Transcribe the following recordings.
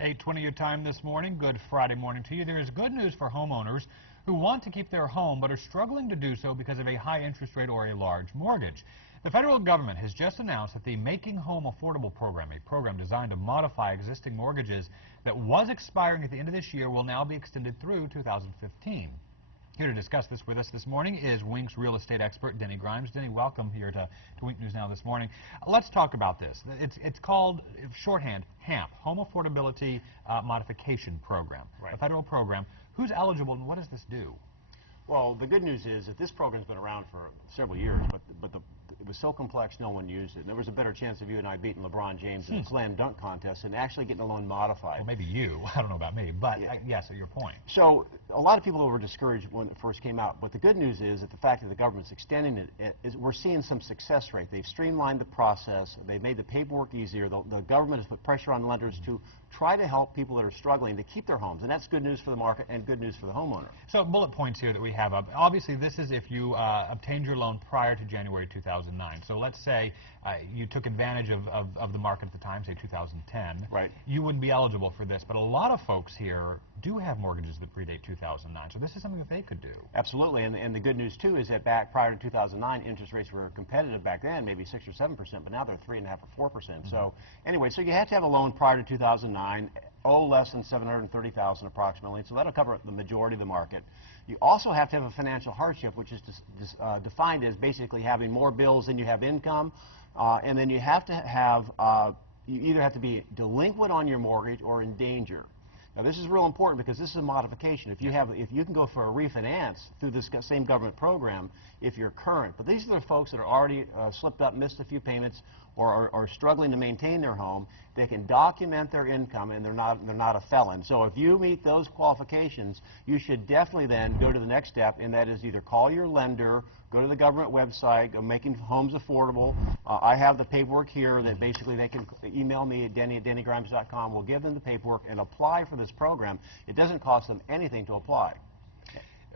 8:20 your time this morning. Good Friday morning to you. There is good news for homeowners who want to keep their home but are struggling to do so because of a high interest rate or a large mortgage. The federal government has just announced that the Making Home Affordable program, a program designed to modify existing mortgages that was expiring at the end of this year, will now be extended through 2015. Here to discuss this with us this morning is Wink's real estate expert, Denny Grimes. Denny, welcome here to Wink News Now this morning. Let's talk about this. It's called, shorthand, HAMP, Home Affordability Modification Program, right. A federal program. Who's eligible and what does this do? Well, the good news is that this program's been around for several years, but it was so complex no one used it. There was a better chance of you and I beating LeBron James in a slam dunk contest and actually getting a loan modified. Well, maybe you. I don't know about me, but yeah. Yes, at your point. So a lot of people were discouraged when it first came out, but the good news is that the fact that the government's extending it, is we're seeing some success rate. They've streamlined the process. They've made the paperwork easier. The government has put pressure on lenders to try to help people that are struggling to keep their homes, and that's good news for the market and good news for the homeowner. So bullet points here that we have up. Obviously, this is if you obtained your loan prior to January 2009. So let's say you took advantage of the market at the time, say 2010. Right. You wouldn't be eligible for this, but a lot of folks here do have mortgages that predate 2009. So this is something that they could do. Absolutely, and the good news too is that back prior to 2009, interest rates were competitive back then, maybe 6 or 7%, but now they're 3.5 or 4%. So anyway, so you have to have a loan prior to 2009, owe less than $730,000 approximately. So that'll cover the majority of the market. You also have to have a financial hardship, which is defined as basically having more bills than you have income, and then you have to have you either have to be delinquent on your mortgage or in danger. Now this is real important because this is a modification. If you can go for a refinance through this same government program if you're current. But these are the folks that are already slipped up, missed a few payments, or are struggling to maintain their home. They can document their income and they're not a felon. So if you meet those qualifications, you should definitely then go to the next step, and that is either call your lender, go to the government website, go Making Homes Affordable. I have the paperwork here that basically they can email me at denny@dennygrimes.com. We'll give them the paperwork and apply for this program. It doesn't cost them anything to apply.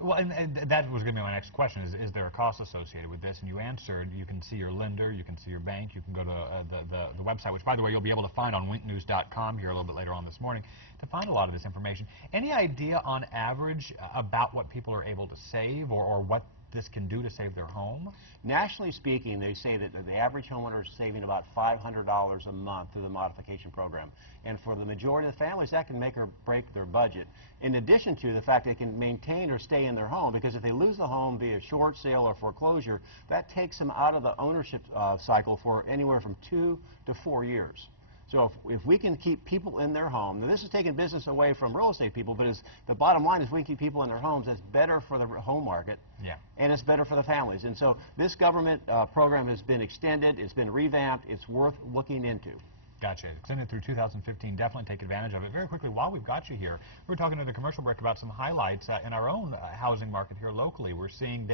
Well, and that was going to be my next question, is there a cost associated with this? And you answered, you can see your lender, you can see your bank, you can go to the website, which, by the way, you'll be able to find on winknews.com here a little bit later on this morning to find a lot of this information. Any idea on average about what people are able to save or what this can do to save their home? Nationally speaking, they say that the average homeowner is saving about $500 a month through the modification program. And for the majority of the families, that can make or break their budget. In addition to the fact they can maintain or stay in their home, because if they lose the home via short sale or foreclosure, that takes them out of the ownership cycle for anywhere from 2 to 4 years. So if we can keep people in their home, now this is taking business away from real estate people, but the bottom line is we can keep people in their homes. That's better for the home market, and it's better for the families. And so this government program has been extended, it's been revamped, it's worth looking into. Gotcha. Extended through 2015. Definitely take advantage of it. Very quickly, while we've got you here, we're talking to the commercial break about some highlights in our own housing market here locally. We're seeing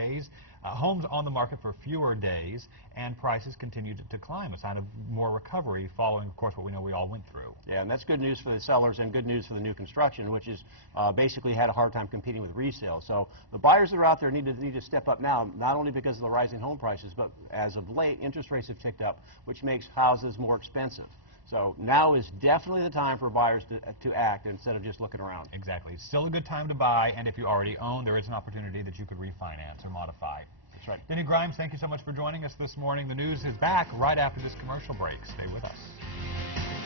homes on the market for fewer days, and prices continue to climb. A sign of more recovery following, of course, what we know we all went through. Yeah, and that's good news for the sellers and good news for the new construction, which is basically had a hard time competing with resale. So the buyers that are out there need to step up now, not only because of the rising home prices, but as of late, interest rates have ticked up, which makes houses more expensive. So now is definitely the time for buyers to act instead of just looking around. Exactly. Still a good time to buy, and if you already own, there is an opportunity that you could refinance or modify. That's right. Denny Grimes, thank you so much for joining us this morning. The news is back right after this commercial break. Stay with us.